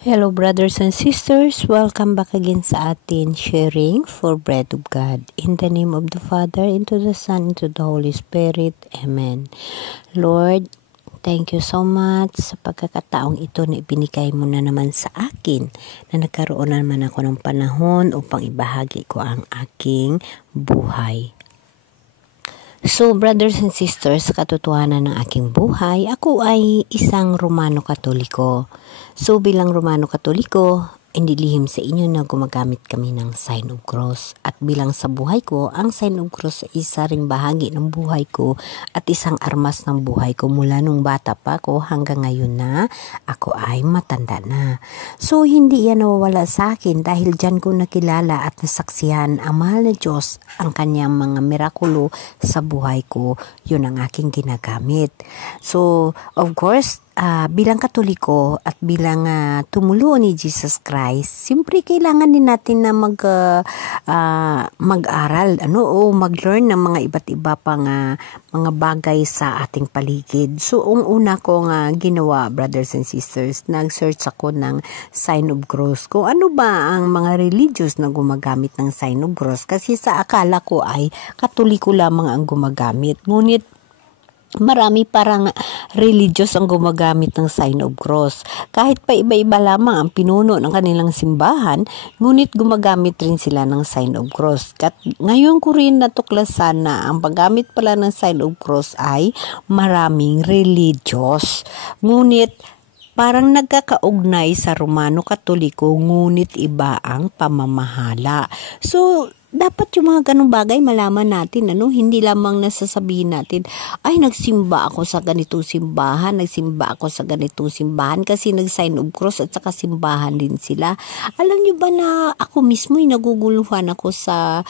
Hello brothers and sisters, welcome back again sa atin sharing for bread of God. In the name of the Father, into the Son, into the Holy Spirit. Amen. Lord, thank you so much sa pagkakataong ito na ibinigay mo na naman sa akin na nagkaroon na naman ako ng panahon upang ibahagi ko ang aking buhay. So, brothers and sisters, sa katotohanan ng aking buhay, ako ay isang Romano Katoliko. So, bilang Romano Katoliko, inilihim sa inyo na gumagamit kami ng sign of cross. At bilang sa buhay ko, ang sign of cross ay isa ring bahagi ng buhay ko at isang armas ng buhay ko mula nung bata pa ako hanggang ngayon na ako ay matanda na. So, hindi yan nawawala sa akin dahil dyan ko nakilala at nasaksihan ang mahal na Diyos, ang kanyang mga mirakulo sa buhay ko. Yun ang aking ginagamit. So, of course, bilang Katoliko at bilang tumulo ni Jesus Christ, siyempre kailangan din natin na mag-aral o mag-learn ng mga iba't iba pang mga bagay sa ating paligid. So, ang una kong ginawa, brothers and sisters, nag-search ako ng sign of cross. Kung ano ba ang mga religious na gumagamit ng sign of cross, kasi sa akala ko ay Katoliko lamang ang gumagamit. Ngunit marami parang religious ang gumagamit ng sign of cross. Kahit pa iba-iba lamang ang pinuno ng kanilang simbahan, ngunit gumagamit rin sila ng sign of cross. At ngayon ko rin natuklasan na ang paggamit pala ng sign of cross ay maraming religious. Ngunit parang nagkakaugnay sa Romano Katoliko, ngunit iba ang pamamahala. So, dapat yung mga ganung bagay malaman natin, hindi lamang nasasabihin natin, ay nagsimba ako sa ganitong simbahan, kasi nag-sign of cross at saka simbahan din sila. Alam nyo ba na ako mismo ay naguguluhan ako sa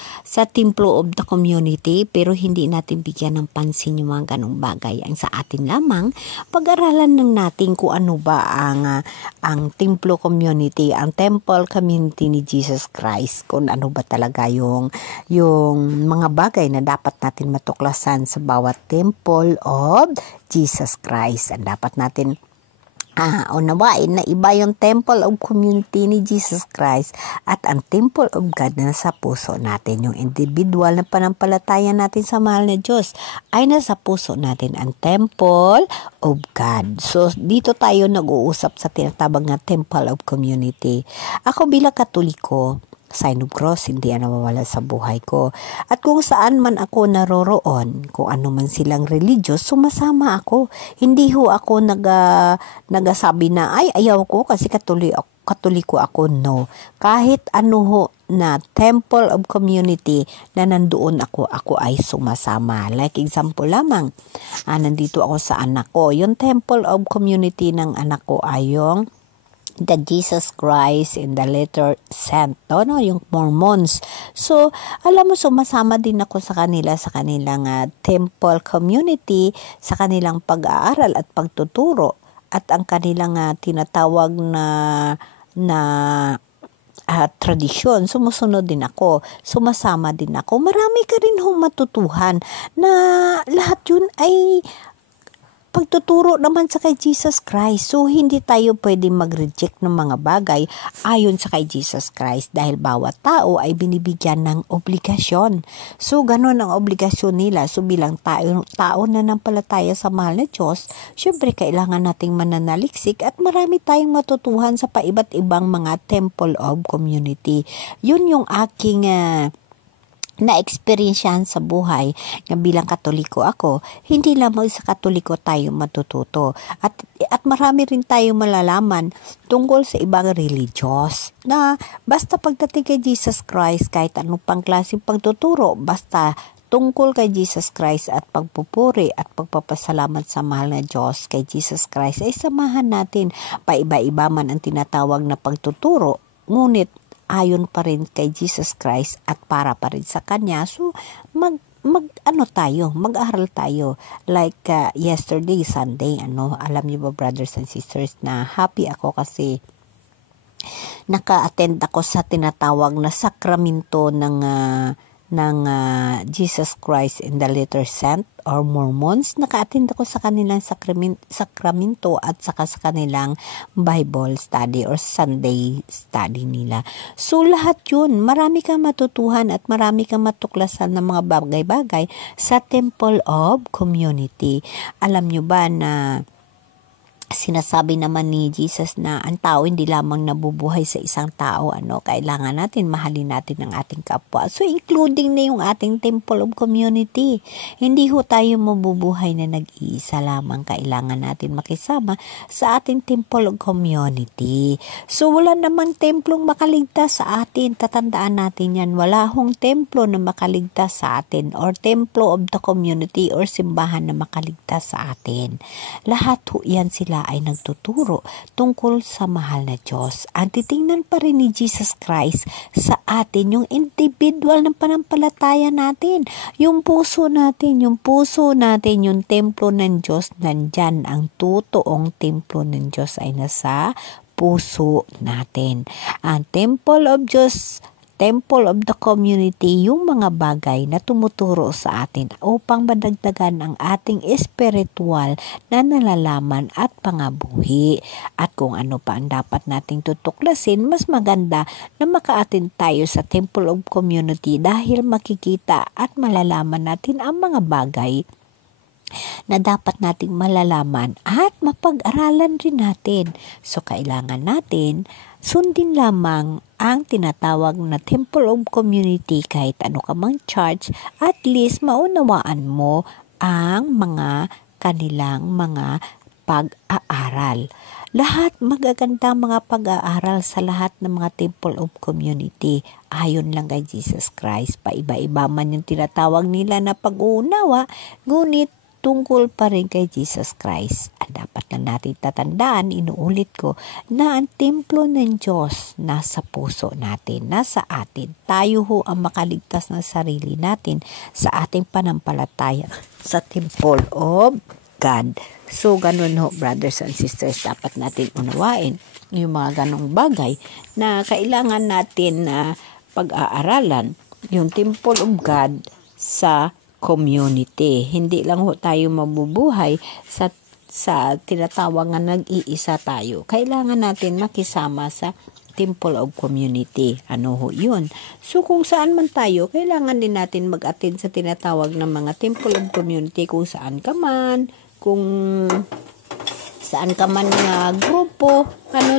templo of the community, pero hindi natin bigyan ng pansin yung mga ganung bagay. Ang sa atin lamang, pag-aralan lang natin kung ano ba ang templo community, ang temple community ni Jesus Christ, kung ano ba talaga yung mga bagay na dapat natin matuklasan sa bawat temple of Jesus Christ. Ang dapat natin unawain na iba yung temple of community ni Jesus Christ at ang temple of God na nasa puso natin. Yung individual na panampalataya natin sa mahal na Diyos ay nasa puso natin, ang temple of God. So, dito tayo nag-uusap sa tinatawag na temple of community. Ako bilang Katoliko, sign of cross, hindi yan nawawala sa buhay ko. At kung saan man ako naroroon, kung ano man silang religious, sumasama ako. Hindi ho ako nagasabi na, ay ayaw ko kasi Katoliko ako. No. Kahit ano ho na temple of community na nandoon ako ay sumasama. Like example lamang, nandito ako sa anak ko. Yung temple of community ng anak ko ay yung the Jesus Christ in the Latter Saint, yung Mormons. So, alam mo, sumasama din ako sa kanilang temple community, sa kanilang pag-aaral at pagtuturo, at ang kanilang tinatawag na tradisyon, sumusunod din ako, sumasama din ako. Marami ka rin hong matutuhan na lahat yun ay pagtuturo naman sa kay Jesus Christ. So, hindi tayo pwedeng mag-reject ng mga bagay ayon sa kay Jesus Christ dahil bawat tao ay binibigyan ng obligasyon. So, ganun ang obligasyon nila. So, bilang tao na nampalataya sa mahal na Diyos, syempre kailangan nating mananaliksik at marami tayong matutuhan sa paiba't ibang mga temple of community. Yun yung aking na-experiensyahan sa buhay na bilang Katoliko ako, hindi lamang sa Katoliko tayo matututo. At marami rin tayo malalaman tungkol sa ibang religious na basta pagdating kay Jesus Christ, kahit anong pang klaseng pagtuturo, basta tungkol kay Jesus Christ at pagpupuri at pagpapasalamat sa mahal na Diyos kay Jesus Christ, ay samahan natin. Paiba-iba man ang tinatawag na pagtuturo, ngunit ayon pa rin kay Jesus Christ at para pa rin sa Kanya. So, mag-aral tayo. Like yesterday, Sunday, alam niyo ba brothers and sisters na happy ako kasi naka-attend ako sa tinatawag na sakramento ng Jesus Christ in the Latter Saint or Mormons. Naka-attend ako sa kanilang sakramento at saka sa kanilang Bible study or Sunday study nila. So lahat yun, marami kang matutuhan at marami kang matuklasan ng mga bagay-bagay sa Temple of Community. Alam nyo ba na sinasabi naman ni Jesus na ang tao hindi lamang nabubuhay sa isang tao, kailangan natin mahalin natin ang ating kapwa. So including na yung ating Temple of Community. Hindi ho tayo mabubuhay na nag-iisa lamang, kailangan natin makisama sa ating Temple of Community. So wala namang templong makaligtas sa atin, tatandaan natin yan. Wala hong templo na makaligtas sa atin or Temple of the Community or simbahan na makaligtas sa atin. Lahat ho yan sila ay nagtuturo tungkol sa mahal na Diyos. Ang titingnan pa rin ni Jesus Christ sa atin yung individual ng panampalataya natin, yung puso natin, yung templo ng Diyos, nandyan ang totoong templo ng Diyos ay nasa puso natin. Ang Temple of Diyos, Temple of the Community, yung mga bagay na tumuturo sa atin upang madagdagan ang ating espiritual na nalalaman at pangabuhi. At kung ano pa ang dapat nating tutuklasin, mas maganda na maka-attend tayo sa Temple of Community dahil makikita at malalaman natin ang mga bagay na dapat nating malalaman at mapag-aralan rin natin. So, kailangan natin sundin lamang ang tinatawag na Temple of Community kahit ano ka mang church, at least maunawaan mo ang mga kanilang mga pag-aaral. Lahat magaganda mga pag-aaral sa lahat ng mga Temple of Community. Ayon lang kay Jesus Christ. Paiba-iba man yung tinatawag nila na pag-uunawa, ngunit tungkol pa rin kay Jesus Christ. Ang dapat na natin tatandaan, inuulit ko, na ang templo ng Diyos nasa puso natin, nasa atin. Tayo ho ang makaligtas ng sarili natin sa ating panampalataya sa Temple of God. So, ganun ho, brothers and sisters, dapat natin unawain yung mga ganong bagay na kailangan natin na pag-aaralan yung Temple of God sa community. Hindi lang ho tayo mabubuhay sa tinatawag na nag-iisa tayo. Kailangan natin makisama sa Temple of Community. Ano ho yun? So kung saan man tayo, kailangan din natin mag-attend sa tinatawag ng mga Temple of Community kung saan ka man, kung saan ka man nga grupo,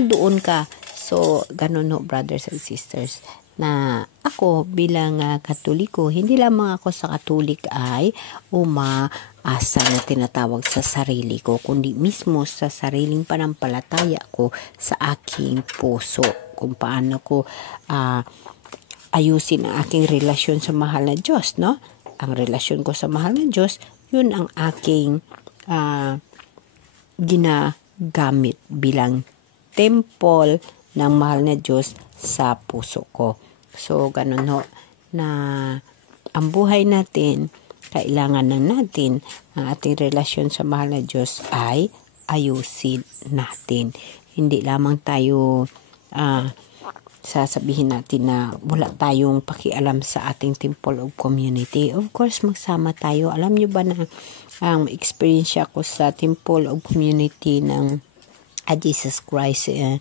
doon ka. So, ganun ho, brothers and sisters, na ako bilang Katoliko, hindi lamang ako sa Katolik ay umaasa na tinatawag sa sarili ko, kundi mismo sa sariling panampalataya ko sa aking puso, kung paano ko ayusin ang aking relasyon sa mahal na Diyos, no? Ang relasyon ko sa mahal na Diyos, yun ang aking ginagamit bilang temple ng mahal na Diyos sa puso ko. So, ganun ho, na ang buhay natin, kailangan na natin ang ating relasyon sa mahal na Diyos ay ayusin natin. Hindi lamang tayo sasabihin natin na wala tayong pakialam sa ating Temple of Community. Of course, magsama tayo. Alam nyo ba na ang experience ko sa Temple of Community ng Jesus Christ and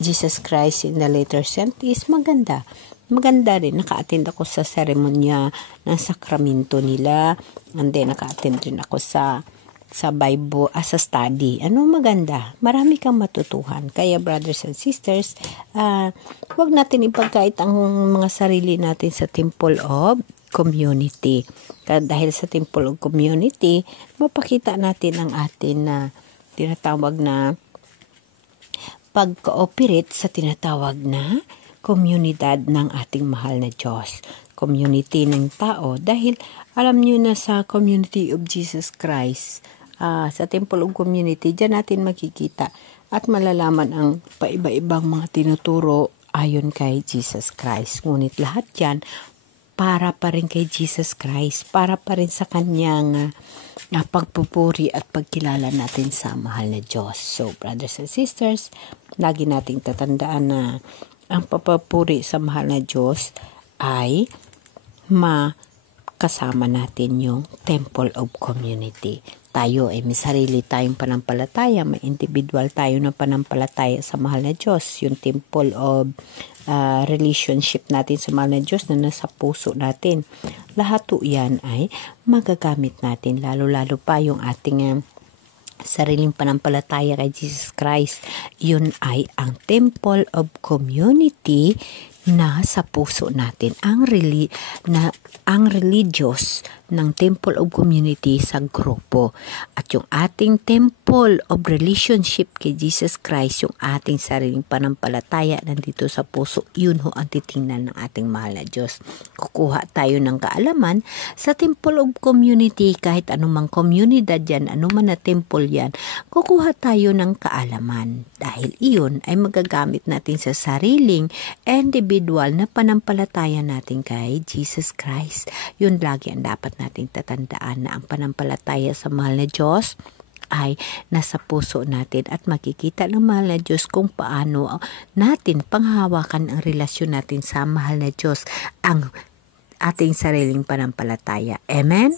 Jesus Christ in the Latter Saint is maganda. Maganda rin. Naka-attend ako sa seremonya ng sakramento nila. And then, naka-attend rin ako sa Bible, sa study. Maganda. Marami kang matutuhan. Kaya, brothers and sisters, huwag natin ipagkait ang mga sarili natin sa Temple of Community. Dahil sa Temple of Community, mapakita natin ang atin na tinatawag na pag-cooperate sa tinatawag na komunidad ng ating mahal na Diyos. Community ng tao. Dahil alam nyo na sa Community of Jesus Christ, sa Temple of Community, dyan natin makikita at malalaman ang paiba-ibang mga tinuturo ayon kay Jesus Christ. Ngunit lahat yan para pa rin kay Jesus Christ, para pa rin sa kanyang pagpupuri at pagkilala natin sa mahal na Diyos. So, brothers and sisters, lagi nating tatandaan na ang papapuri sa mahal na Diyos ay makasama natin yung Temple of Community. Tayo ay may sarili tayong panampalataya, may individual tayo na panampalataya sa mahal na Diyos. Yung Temple of relationship natin sa mahal na Diyos na nasa puso natin. Lahat po yan ay magagamit natin, lalo-lalo pa yung ating sariling panampalataya kay Jesus Christ. Yun ay ang Temple of Community na sa puso natin. Ang religious ng Temple of Community sa grupo. At yung ating Temple of Relationship kay Jesus Christ, yung ating sariling panampalataya nandito sa puso, yun ho ang titingnan ng ating mahal na Diyos. Kukuha tayo ng kaalaman sa Temple of Community, kahit anumang komunidad yan, anuman na temple yan, kukuha tayo ng kaalaman. Dahil iyon ay magagamit natin sa sariling individual na panampalataya natin kay Jesus Christ. Yun lagi ang dapat nating tatandaan, na ang panampalataya sa mahal na Diyos ay nasa puso natin, at makikita ng mahal na Diyos kung paano natin panghawakan ang relasyon natin sa mahal na Diyos, ang ating sariling panampalataya. Amen?